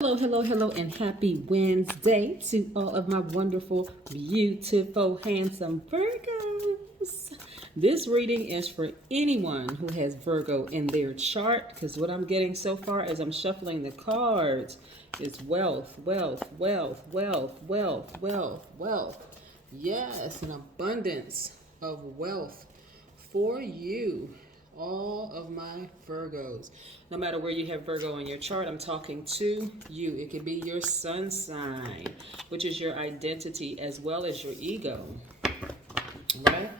Hello, hello, hello, and happy Wednesday to all of my wonderful, beautiful, handsome Virgos. This reading is for anyone who has Virgo in their chart, because what I'm getting so far as I'm shuffling the cards is wealth, wealth, wealth, wealth, wealth, wealth, wealth. Yes, an abundance of wealth for you, all of my Virgos. No matter where you have Virgo in your chart, I'm talking to you. It could be your sun sign, which is your identity as well as your ego, right?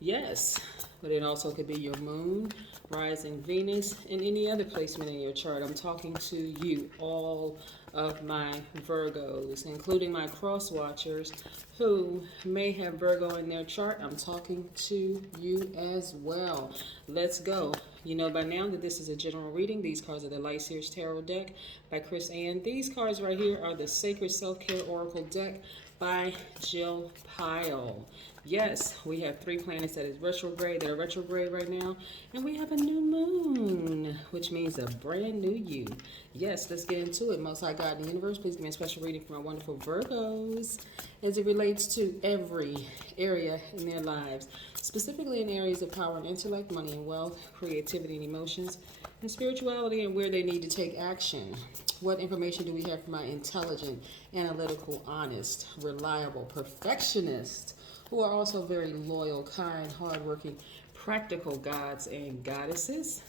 Yes, but it also could be your moon, rising Venus, and any other placement in your chart. I'm talking to you, all of my Virgos, including my cross watchers who may have Virgo in their chart. I'm talking to you as well. Let's go. You know by now that this is a general reading. These cards are the Light Seers Tarot deck by Chris Ann. These cards right here are the Sacred Self-Care Oracle deck by Jill Pyle. Yes, we have 3 planets that are retrograde right now, and we have a new moon, which means a brand new you. Yes, let's get into it. Most High God in the universe, please give me a special reading for my wonderful Virgos as it relates to every area in their lives, specifically in areas of power and intellect, money and wealth, creativity and emotions, and spirituality, and where they need to take action. What information do we have for my intelligent, analytical, honest, reliable, perfectionist, who are also very loyal, kind, hardworking, practical gods and goddesses?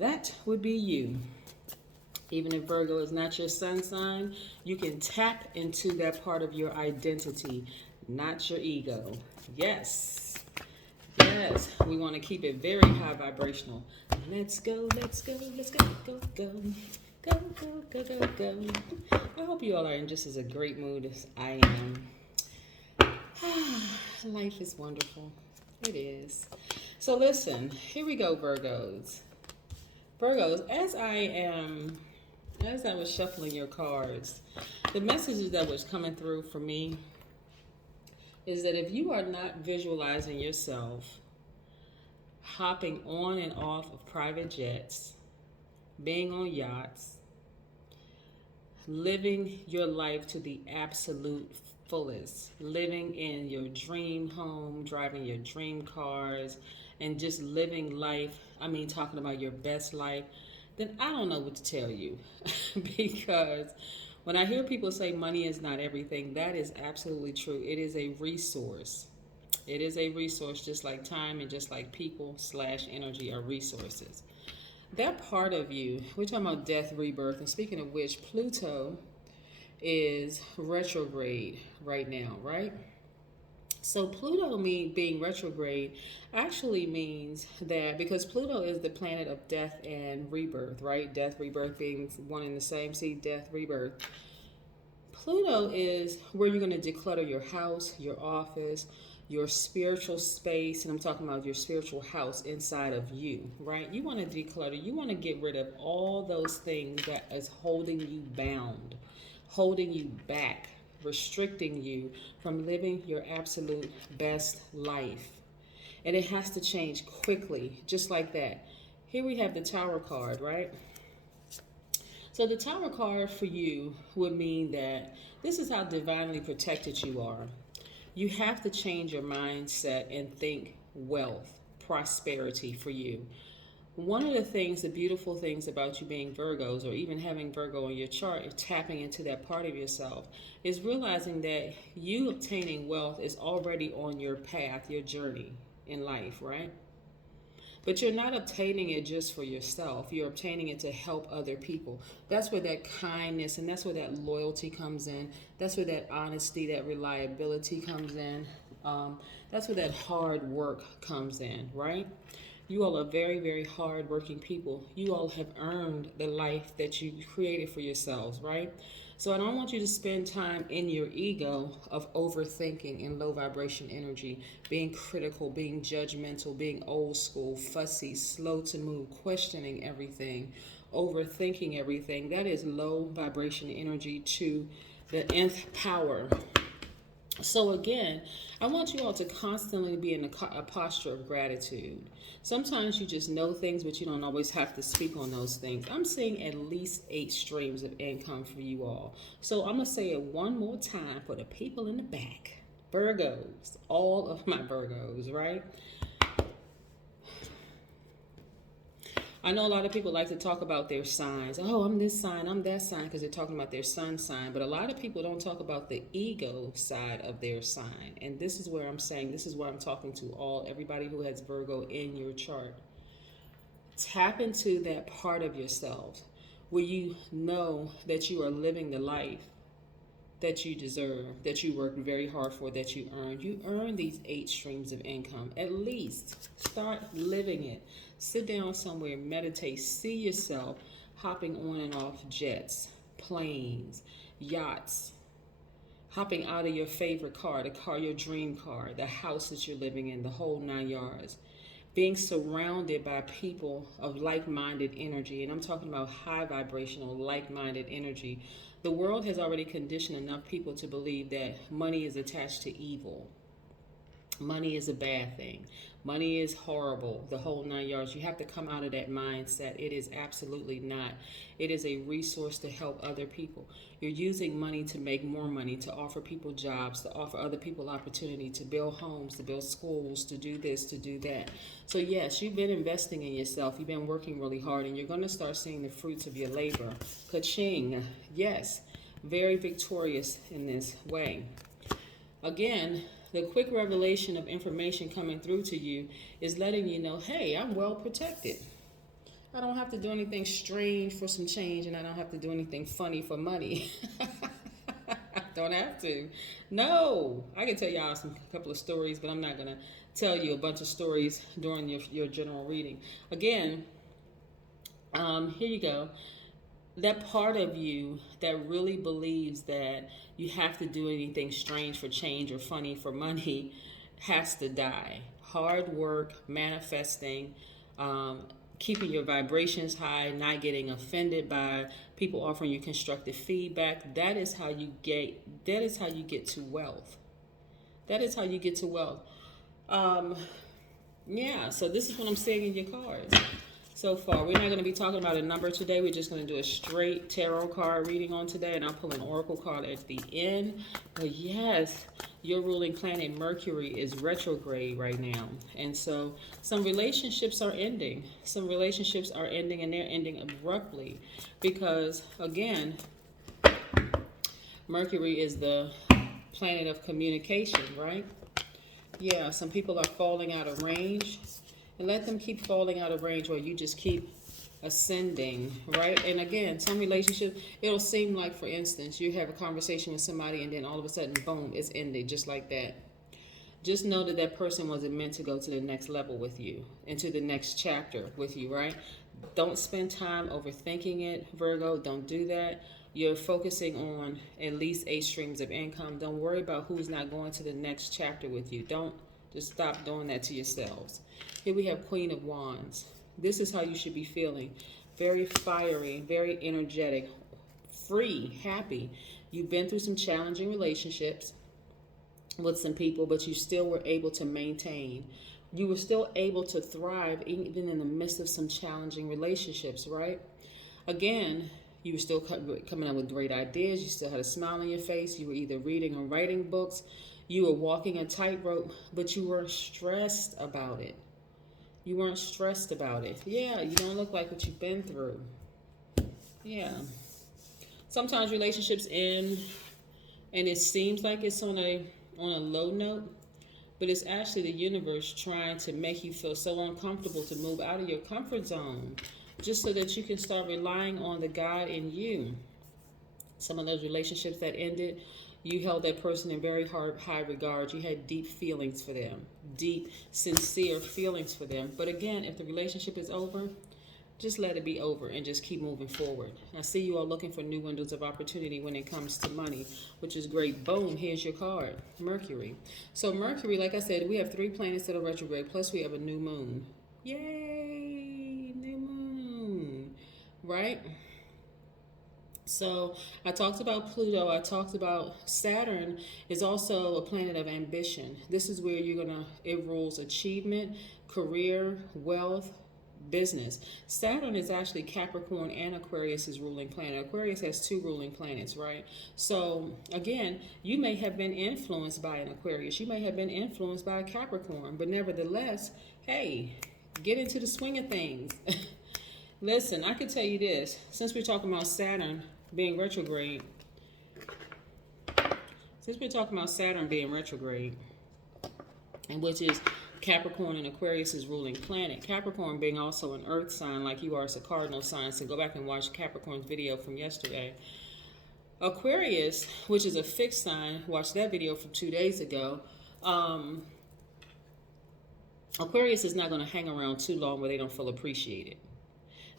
That would be you. Even if Virgo is not your sun sign, you can tap into that part of your identity, not your ego. Yes. Yes, we want to keep it very high vibrational. Let's go, let's go, let's go, go, go. Go, go, go, go, go. I hope you all are in just as a great mood as I am. Life is wonderful. It is. So listen, here we go, Virgos. Virgos, as I was shuffling your cards, the messages that was coming through for me is that if you are not visualizing yourself hopping on and off of private jets, being on yachts, living your life to the absolute fullest, living in your dream home, driving your dream cars, and just living life, talking about your best life, then I don't know what to tell you. Because when I hear people say money is not everything, that is absolutely true. It is a resource. It is a resource, just like time and just like people / energy are resources. That part of you, we're talking about death, rebirth, and speaking of which, Pluto is retrograde right now, right? So Pluto being retrograde actually means that, because Pluto is the planet of death and rebirth, right? Death, rebirth being one and the same. See, death, rebirth. Pluto is where you're going to declutter your house, your office, your spiritual space, and I'm talking about your spiritual house inside of you, right? You want to declutter. You want to get rid of all those things that is holding you bound, holding you back, restricting you from living your absolute best life. And it has to change quickly, just like that. Here we have the Tower card, right? So the Tower card for you would mean that this is how divinely protected you are. You have to change your mindset and think wealth, prosperity for you. One of the things, the beautiful things about you being Virgos, or even having Virgo in your chart, tapping into that part of yourself, is realizing that you obtaining wealth is already on your path, your journey in life, right? But you're not obtaining it just for yourself. You're obtaining it to help other people. That's where that kindness and that's where that loyalty comes in. That's where that honesty, that reliability comes in. That's where that hard work comes in, right? You all are very, very hard-working people. You all have earned the life that you created for yourselves, right? So I don't want you to spend time in your ego of overthinking and low vibration energy, being critical, being judgmental, being old school, fussy, slow to move, questioning everything, overthinking everything. That is low vibration energy to the nth power. So again, I want you all to constantly be in a posture of gratitude. Sometimes you just know things, but you don't always have to speak on those things. I'm seeing at least 8 streams of income for you all. So I'm going to say it one more time for the people in the back. Virgos, all of my Virgos, right? I know a lot of people like to talk about their signs. Oh, I'm this sign, I'm that sign, because they're talking about their sun sign. But a lot of people don't talk about the ego side of their sign. And this is where I'm saying, this is where I'm talking to everybody who has Virgo in your chart. Tap into that part of yourself where you know that you are living the life that you deserve, that you worked very hard for, that you earned. You earn these 8 streams of income. At least start living it. Sit down somewhere, meditate, see yourself hopping on and off jets, planes, yachts, hopping out of your favorite car, the car, your dream car, the house that you're living in, the whole 9 yards. Being surrounded by people of like-minded energy, and I'm talking about high vibrational, like-minded energy. The world has already conditioned enough people to believe that money is attached to evil. Money is a bad thing. Money is horrible, the whole 9 yards. You have to come out of that mindset. It is absolutely not. It is a resource to help other people. You're using money to make more money, to offer people jobs, to offer other people opportunity, to build homes, to build schools, to do this, to do that. So yes, you've been investing in yourself. You've been working really hard, and you're going to start seeing the fruits of your labor. Ka-ching. Yes, very victorious in this way. Again, the quick revelation of information coming through to you is letting you know, hey, I'm well protected. I don't have to do anything strange for some change, and I don't have to do anything funny for money. I don't have to. No, I can tell y'all a couple of stories, but I'm not going to tell you a bunch of stories during your general reading. Again, here you go. That part of you that really believes that you have to do anything strange for change or funny for money has to die. Hard work, manifesting, keeping your vibrations high, not getting offended by people offering you constructive feedback. That is how you get to wealth. That is how you get to wealth. Yeah, so this is what I'm seeing in your cards so far. We're not going to be talking about a number today. We're just going to do a straight tarot card reading on today, and I'll pull an oracle card at the end. But yes, your ruling planet Mercury is retrograde right now, and so some relationships are ending. Some relationships are ending, and they're ending abruptly because, again, Mercury is the planet of communication, right? Yeah, some people are falling out of range. And let them keep falling out of range while you just keep ascending, right? And again, some relationships, it'll seem like, for instance, you have a conversation with somebody and then all of a sudden, boom, it's ended just like that. Just know that that person wasn't meant to go to the next level with you, into the next chapter with you, right? Don't spend time overthinking it, Virgo. Don't do that. You're focusing on at least 8 streams of income. Don't worry about who's not going to the next chapter with you. Don't just stop doing that to yourselves. Here we have Queen of Wands. This is how you should be feeling. Very fiery, very energetic, free, happy. You've been through some challenging relationships with some people, but you still were able to maintain. You were still able to thrive even in the midst of some challenging relationships, right? Again, you were still coming up with great ideas. You still had a smile on your face. You were either reading or writing books. You were walking a tightrope, but you weren't stressed about it. You weren't stressed about it. Yeah, you don't look like what you've been through. Yeah. Sometimes relationships end and it seems like it's on a low note, but it's actually the universe trying to make you feel so uncomfortable to move out of your comfort zone, just so that you can start relying on the God in you. Some of those relationships that ended, you held that person in very high regard. You had deep feelings for them, deep, sincere feelings for them. But again, if the relationship is over, just let it be over and just keep moving forward. I see you all looking for new windows of opportunity when it comes to money, which is great. Boom, here's your card, Mercury. So Mercury, like I said, we have 3 planets that are retrograde, plus we have a new moon. Yay, new moon, right? So I talked about Pluto. I talked about Saturn is also a planet of ambition. This is where it rules achievement, career, wealth, business. Saturn is actually Capricorn and Aquarius is ruling planet. Aquarius has two ruling planets, right? So again, you may have been influenced by an Aquarius. You may have been influenced by a Capricorn, but nevertheless, hey, get into the swing of things. Listen, I could tell you this, since we're talking about Saturn being retrograde, and which is Capricorn and Aquarius is ruling planet. Capricorn being also an earth sign like you are, it's a cardinal sign, so go back and watch Capricorn's video from yesterday. Aquarius, which is a fixed sign, watch that video from 2 days ago. Aquarius is not going to hang around too long where they don't feel appreciated.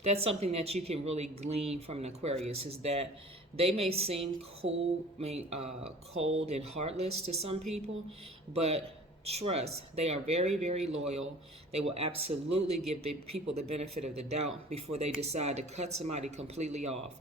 That's something that you can really glean from an Aquarius, is that they may seem cold and heartless to some people, but trust, they are very, very loyal. They will absolutely give people the benefit of the doubt before they decide to cut somebody completely off,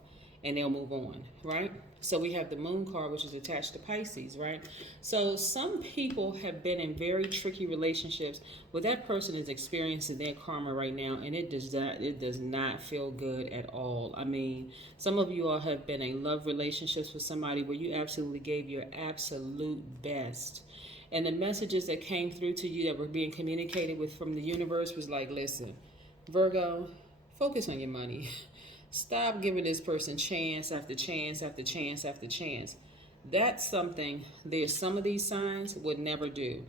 and they'll move on, right? So we have the moon card, which is attached to Pisces, right? So some people have been in very tricky relationships where that person is experiencing their karma right now, and it does not feel good at all. I mean, some of you all have been in love relationships with somebody where you absolutely gave your absolute best. And the messages that came through to you that were being communicated with from the universe was like, listen, Virgo, focus on your money. Stop giving this person chance after chance after chance after chance. That's something some of these signs would never do.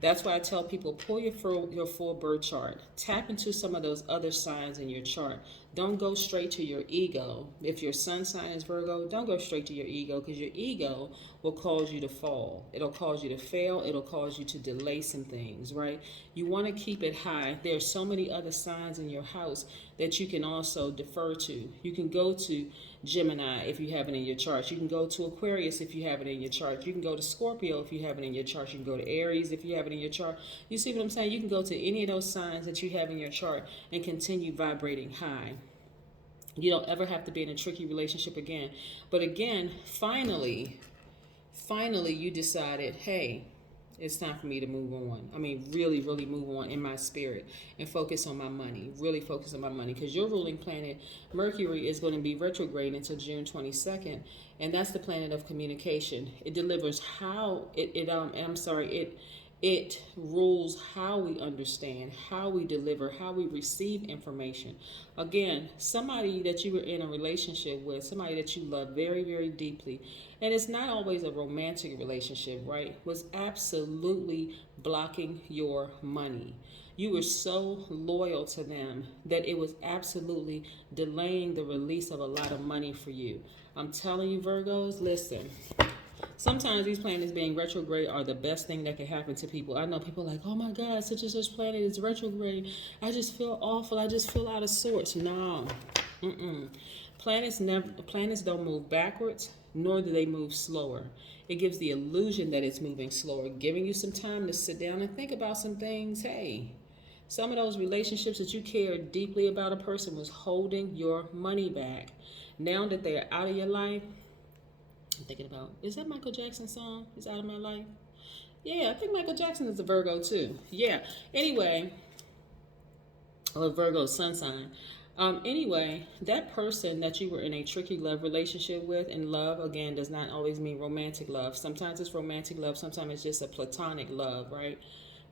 That's why I tell people, pull your full birth chart. Tap into some of those other signs in your chart. Don't go straight to your ego. If your sun sign is Virgo, don't go straight to your ego, because your ego will cause you to fall. It'll cause you to fail. It'll cause you to delay some things, right? You want to keep it high. There are so many other signs in your house that you can also defer to. You can go to Gemini if you have it in your chart. You can go to Aquarius if you have it in your chart. You can go to Scorpio if you have it in your chart. You can go to Aries if you have it in your chart. You see what I'm saying? You can go to any of those signs that you have in your chart and continue vibrating high. You don't ever have to be in a tricky relationship again. But again, finally, you decided, hey, it's time for me to move on. I mean, really, really move on in my spirit and focus on my money. Really focus on my money, because your ruling planet, Mercury, is going to be retrograde until June 22nd, and that's the planet of communication. It delivers it rules how we understand, how we deliver, how we receive information. Again, somebody that you were in a relationship with, somebody that you love very, very deeply, and it's not always a romantic relationship, right, was absolutely blocking your money. You were so loyal to them that it was absolutely delaying the release of a lot of money for you. I'm telling you, Virgos, listen. Sometimes these planets being retrograde are the best thing that can happen to people. I know people are like, oh my God, such and such planet is retrograde. I just feel awful. I just feel out of sorts. No. Planets don't move backwards, nor do they move slower. It gives the illusion that it's moving slower, giving you some time to sit down and think about some things. Hey, some of those relationships that you cared deeply about a person was holding your money back. Now that they're out of your life, I'm thinking about, is that Michael Jackson's song? Is Out of My Life? Yeah, I think Michael Jackson is a Virgo too. Yeah. Anyway, or Virgo sun sign. Anyway, that person that you were in a tricky love relationship with, and love, again, does not always mean romantic love. Sometimes it's romantic love. Sometimes it's just a platonic love, right?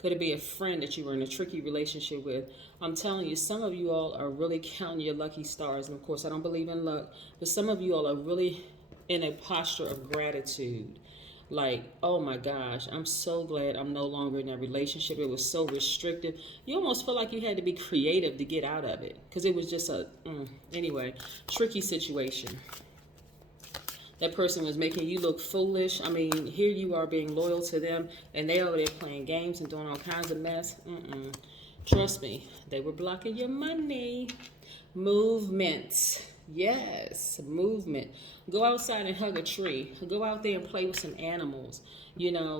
Could it be a friend that you were in a tricky relationship with? I'm telling you, some of you all are really counting your lucky stars. And of course, I don't believe in luck, but some of you all are really in a posture of gratitude. Like, oh my gosh, I'm so glad I'm no longer in that relationship. It was so restrictive. You almost feel like you had to be creative to get out of it, because it was just anyway, tricky situation. That person was making you look foolish. I mean, here you are being loyal to them, and they over there playing games and doing all kinds of mess. Trust me, they were blocking your money. Movements. Yes, movement. Go outside and hug a tree. Go out there and play with some animals.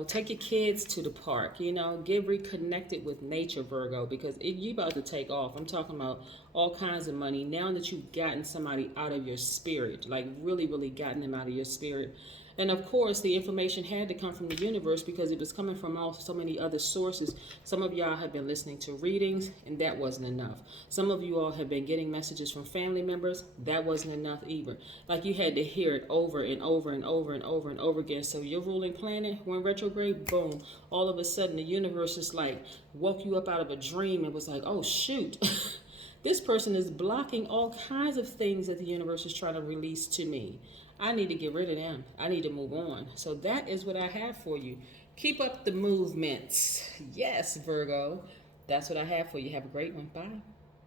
Take your kids to the park. Get reconnected with nature, Virgo, because you about to take off. I'm talking about all kinds of money. Now that you've gotten somebody out of your spirit, like really, really gotten them out of your spirit. And of course, the information had to come from the universe because it was coming from so many other sources. Some of y'all have been listening to readings, and that wasn't enough. Some of you all have been getting messages from family members. That wasn't enough either. Like you had to hear it over and over and over and over and over again. So your ruling planet went retrograde, boom. All of a sudden, the universe just like woke you up out of a dream and was like, oh, shoot. This person is blocking all kinds of things that the universe is trying to release to me. I need to get rid of them. I need to move on. So that is what I have for you. Keep up the movements. Yes, Virgo. That's what I have for you. Have a great one. Bye.